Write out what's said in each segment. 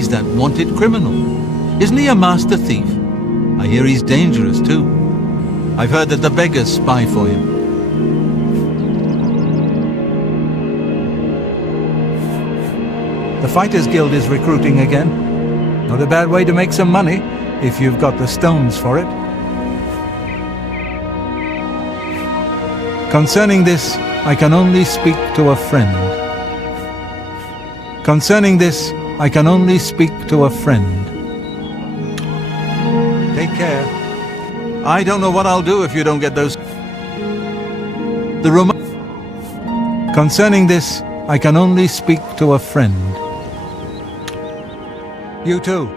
He's that wanted criminal. Isn't he a master thief? I hear he's dangerous too. I've heard that the beggars spy for him. The Fighters Guild is recruiting again. Not a bad way to make some money, if you've got the stones for it. Concerning this, I can only speak to a friend. Concerning this, I can only speak to a friend. Take care. I don't know what I'll do if you don't get those... The room... Concerning this, I can only speak to a friend. You too.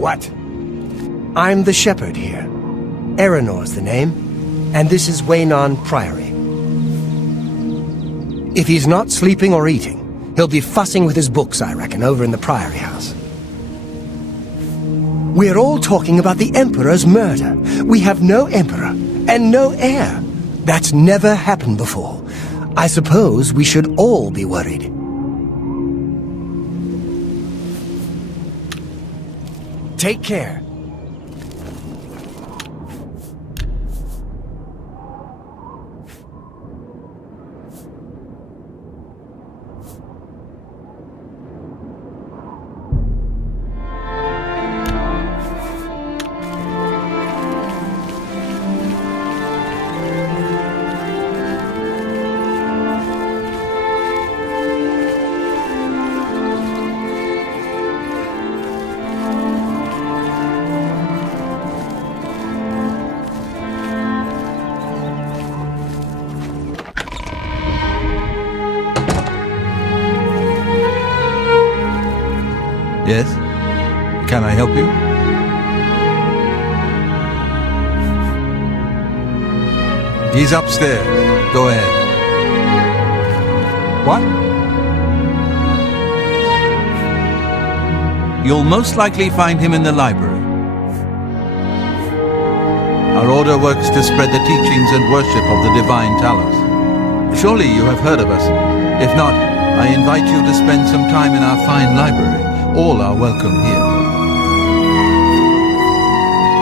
What? I'm the shepherd here. Eranor's the name, and this is Waynon Priory. If he's not sleeping or eating, he'll be fussing with his books, I reckon, over in the Priory house. We're all talking about the Emperor's murder. We have no Emperor, and no heir. That's never happened before. I suppose we should all be worried. Take care. Yes? Can I help you? He's upstairs. Go ahead. What? You'll most likely find him in the library. Our order works to spread the teachings and worship of the divine Talos. Surely you have heard of us. If not, I invite you to spend some time in our fine library. All are welcome here.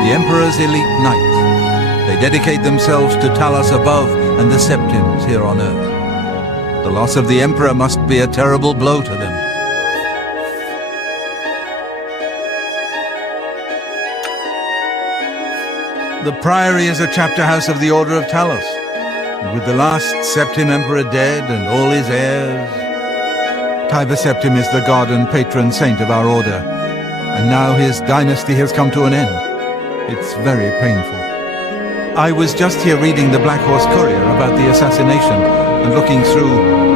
The Emperor's elite knights. They dedicate themselves to Talos above and the Septims here on Earth. The loss of the Emperor must be a terrible blow to them. The Priory is a chapter house of the Order of Talos. And with the last Septim Emperor dead and all his heirs... Tiber Septim is the god and patron saint of our order, and now his dynasty has come to an end. It's very painful. I was just here reading the Black Horse Courier about the assassination and looking through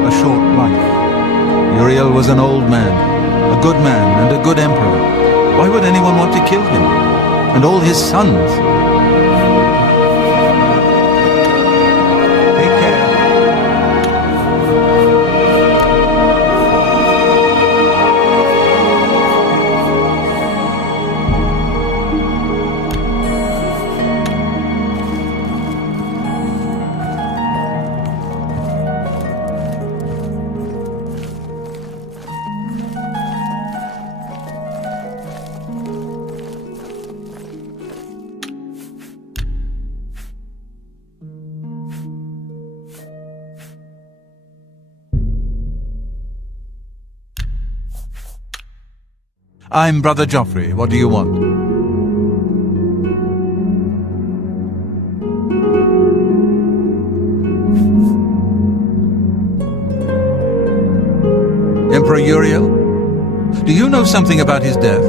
A Short Life. Uriel was an old man, a good man and a good emperor. Why would anyone want to kill him? And all his sons? Take care. I'm Brother Joffrey. What do you want? Emperor Uriel? Do you know something about his death?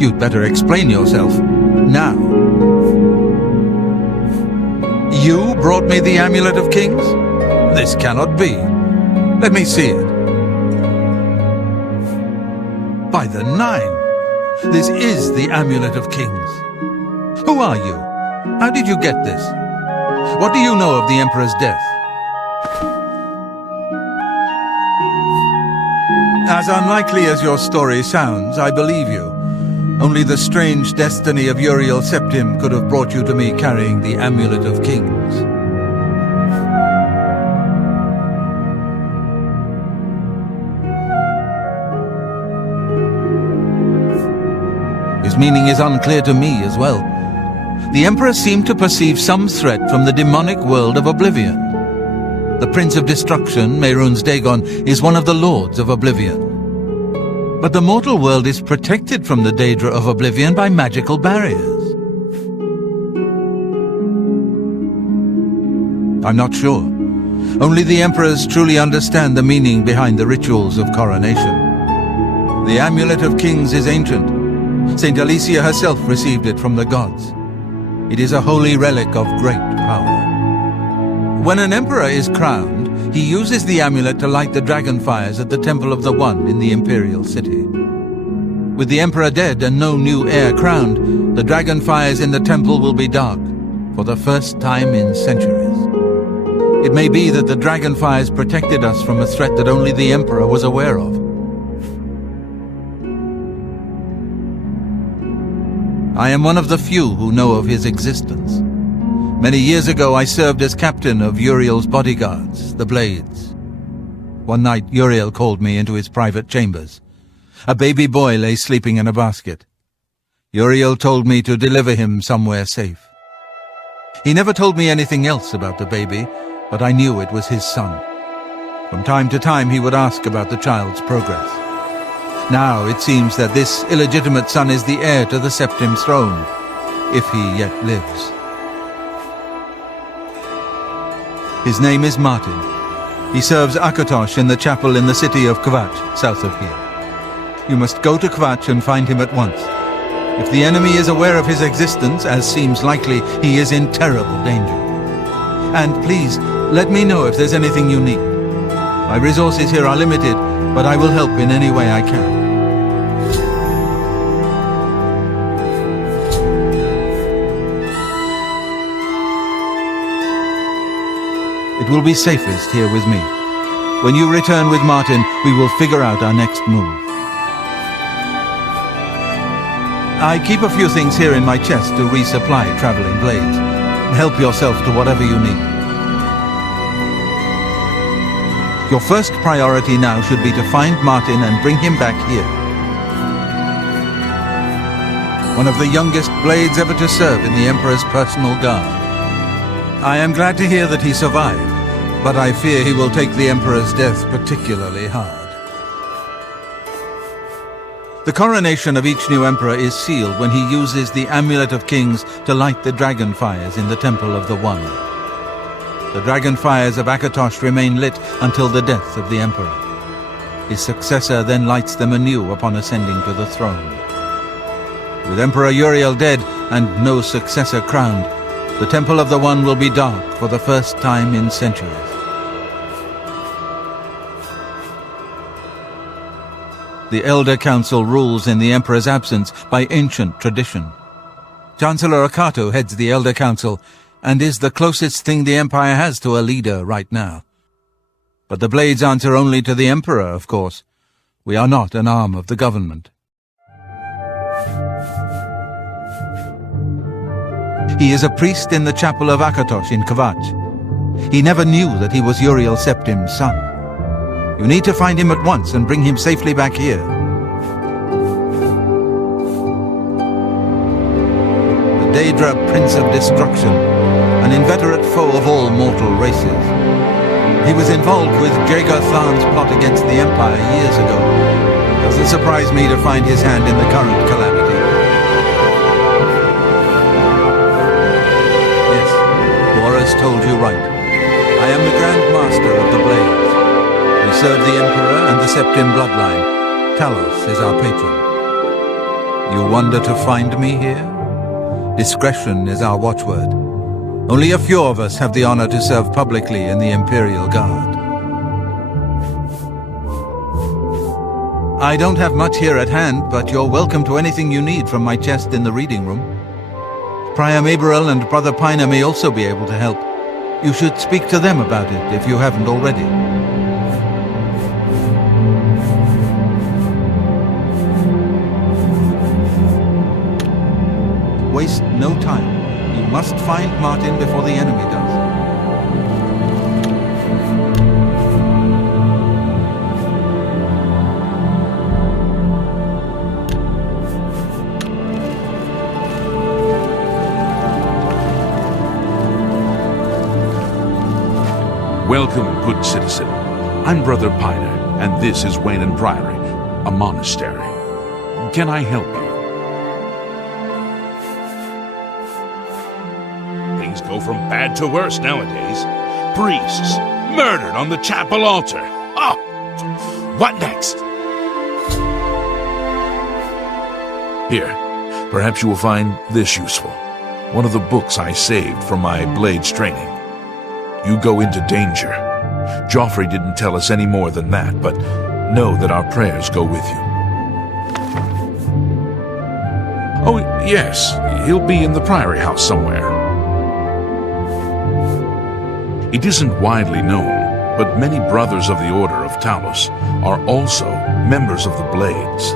You'd better explain yourself. Now. You brought me the Amulet of Kings? This cannot be. Let me see it. By the Nine! This is the Amulet of Kings. Who are you? How did you get this? What do you know of the Emperor's death? As unlikely as your story sounds, I believe you. Only the strange destiny of Uriel Septim could have brought you to me carrying the Amulet of Kings. His meaning is unclear to me as well. The Emperor seemed to perceive some threat from the demonic world of Oblivion. The Prince of Destruction, Mehrunes Dagon, is one of the Lords of Oblivion. But the mortal world is protected from the Daedra of Oblivion by magical barriers. I'm not sure. Only the Emperors truly understand the meaning behind the rituals of coronation. The Amulet of Kings is ancient. Saint Alicia herself received it from the gods. It is a holy relic of great power. When an emperor is crowned, he uses the amulet to light the dragon fires at the Temple of the One in the Imperial City. With the emperor dead and no new heir crowned, the dragon fires in the temple will be dark for the first time in centuries. It may be that the dragon fires protected us from a threat that only the emperor was aware of. I am one of the few who know of his existence. Many years ago I served as captain of Uriel's bodyguards, the Blades. One night Uriel called me into his private chambers. A baby boy lay sleeping in a basket. Uriel told me to deliver him somewhere safe. He never told me anything else about the baby, but I knew it was his son. From time to time he would ask about the child's progress. Now it seems that this illegitimate son is the heir to the Septim throne, if he yet lives. His name is Martin. He serves Akatosh in the chapel in the city of Kvatch, south of here. You must go to Kvatch and find him at once. If the enemy is aware of his existence, as seems likely, he is in terrible danger. And please, let me know if there's anything you need. My resources here are limited, but I will help in any way I can. It will be safest here with me. When you return with Martin, we will figure out our next move. I keep a few things here in my chest to resupply traveling blades. Help yourself to whatever you need. Your first priority now should be to find Martin and bring him back here. One of the youngest blades ever to serve in the Emperor's personal guard. I am glad to hear that he survived, but I fear he will take the Emperor's death particularly hard. The coronation of each new emperor is sealed when he uses the Amulet of Kings to light the dragon fires in the Temple of the One. The dragon fires of Akatosh remain lit until the death of the emperor. His successor then lights them anew upon ascending to the throne. With Emperor Uriel dead and no successor crowned, the Temple of the One will be dark for the first time in centuries. The Elder Council rules in the Emperor's absence by ancient tradition. Chancellor Akato heads the Elder Council and is the closest thing the Empire has to a leader right now. But the Blades answer only to the Emperor, of course. We are not an arm of the government. He is a priest in the chapel of Akatosh in Kvatch. He never knew that he was Uriel Septim's son. You need to find him at once and bring him safely back here. The Daedra Prince of Destruction, an inveterate foe of all mortal races. He was involved with Jagar Tharn's plot against the Empire years ago. Doesn't surprise me to find his hand in the current calamity. Yes, Boris told you right. I am the Grand Master of the Blades. We serve the Emperor and the Septim bloodline. Talos is our patron. You wonder to find me here? Discretion is our watchword. Only a few of us have the honor to serve publicly in the Imperial Guard. I don't have much here at hand, but you're welcome to anything you need from my chest in the reading room. Prior Maberel and Brother Piner may also be able to help. You should speak to them about it if you haven't already. Waste no time. You must find Martin before the enemy does. Welcome, good citizen. I'm Brother Piner, and this is Wayne Priory, a monastery. Can I help you? Things go from bad to worse nowadays. Priests murdered on the chapel altar. Oh, what next? Here, perhaps you will find this useful. One of the books I saved from my Blades training. You go into danger. Joffrey didn't tell us any more than that, but know that our prayers go with you. Oh, yes, he'll be in the Priory House somewhere. It isn't widely known, but many brothers of the Order of Talos are also members of the Blades.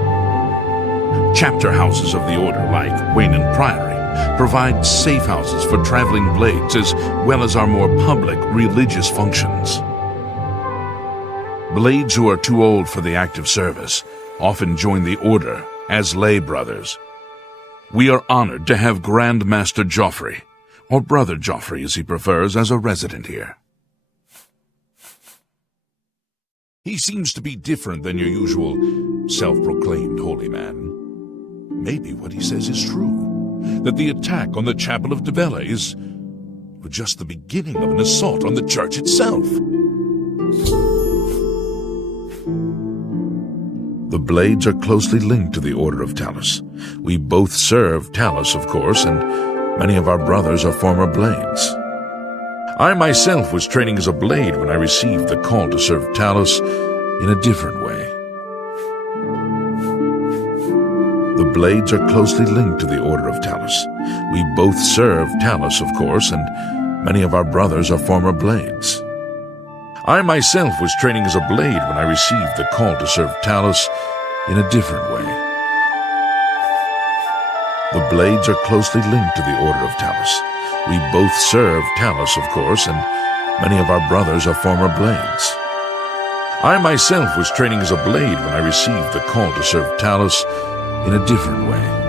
Chapter houses of the Order, like Wayne Priory, provide safe houses for traveling Blades as well as our more public religious functions. Blades who are too old for the active service often join the Order as lay brothers. We are honored to have Grand Master Joffrey, or Brother Joffrey as he prefers, as a resident here. He seems to be different than your usual self-proclaimed holy man. Maybe what he says is true, that the attack on the Chapel of Devella is just the beginning of an assault on the church itself. The Blades are closely linked to the Order of Talos. We both serve Talos, of course, and many of our brothers are former Blades. I myself was training as a Blade when I received the call to serve Talos in a different way. The Blades are closely linked to the Order of Talos. We both serve Talos, of course, and many of our brothers are former Blades. I myself was training as a Blade when I received the call to serve Talos in a different way. The Blades are closely linked to the Order of Talos. We both serve Talos, of course, and many of our brothers are former Blades. I myself was training as a Blade when I received the call to serve Talos in a different way.